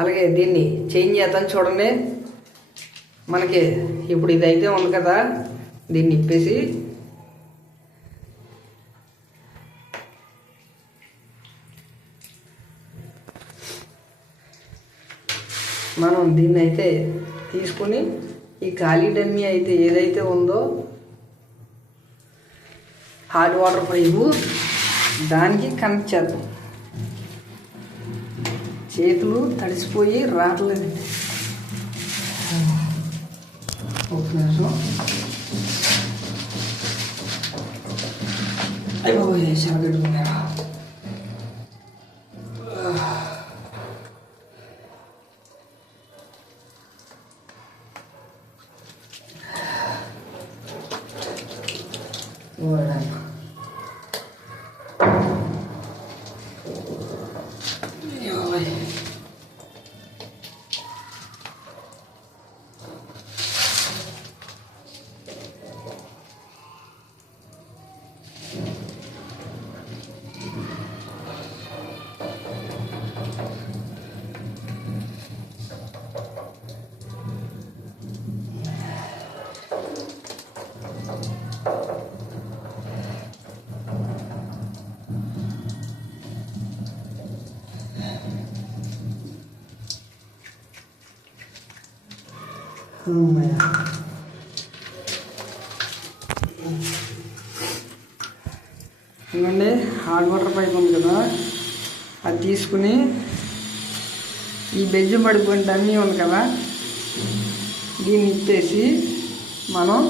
అలాగే దీన్ని చేంజ్ చేద్దాం చూడండి. మనకి ఇప్పుడు ఇదైతే ఉంది కదా, దీన్ని ఇప్పేసి మనం దీన్ని అయితే తీసుకుని ఈ ఖాళీ డమ్మీ అయితే ఏదైతే ఉందో హాట్ వాటర్ పైపు దానికి కనెక్ట్ చేద్దాం. చేతులు తడిసిపోయి రావట్లేదు. ఒక నిమిషం. అయిపోయి చెరగట్టుకున్నారా. ఎందుకంటే హాట్ వాటర్ పైప్ ఉంది కదా, అది తీసుకుని ఈ బెజ్జం పడిపోయిన డమ్మీ ఉంది కదా, దీన్ని ఇప్పేసి మనం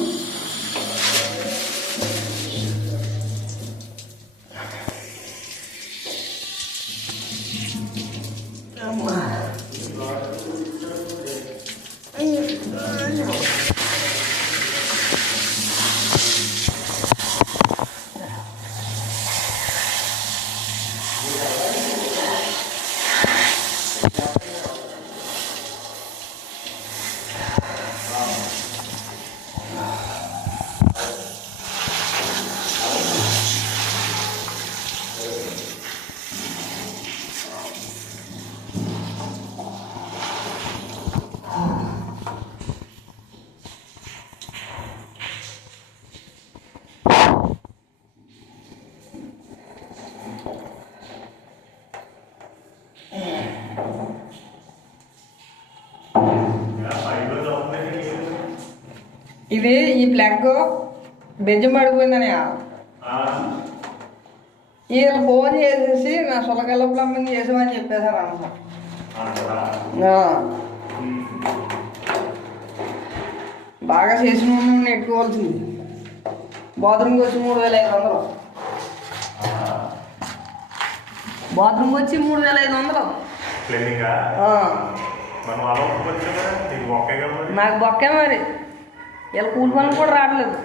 ఇది ఈ ప్లగ్ బెజ్జం పడిపోయిందని వీళ్ళు ఫోన్ చేసేసి నా సొలకల్ల ప్లంబింగ్ చేసామని చెప్పేశారు అంట. బాగా చేసిన నెట్టుకోవాల్సింది. బాత్రూమ్కి వచ్చి 3500, బాత్రూమ్కి వచ్చి 3500. నాకు బొక్కే మరి, ఇలా కూలి పనులు కూడా రావట్లేదు.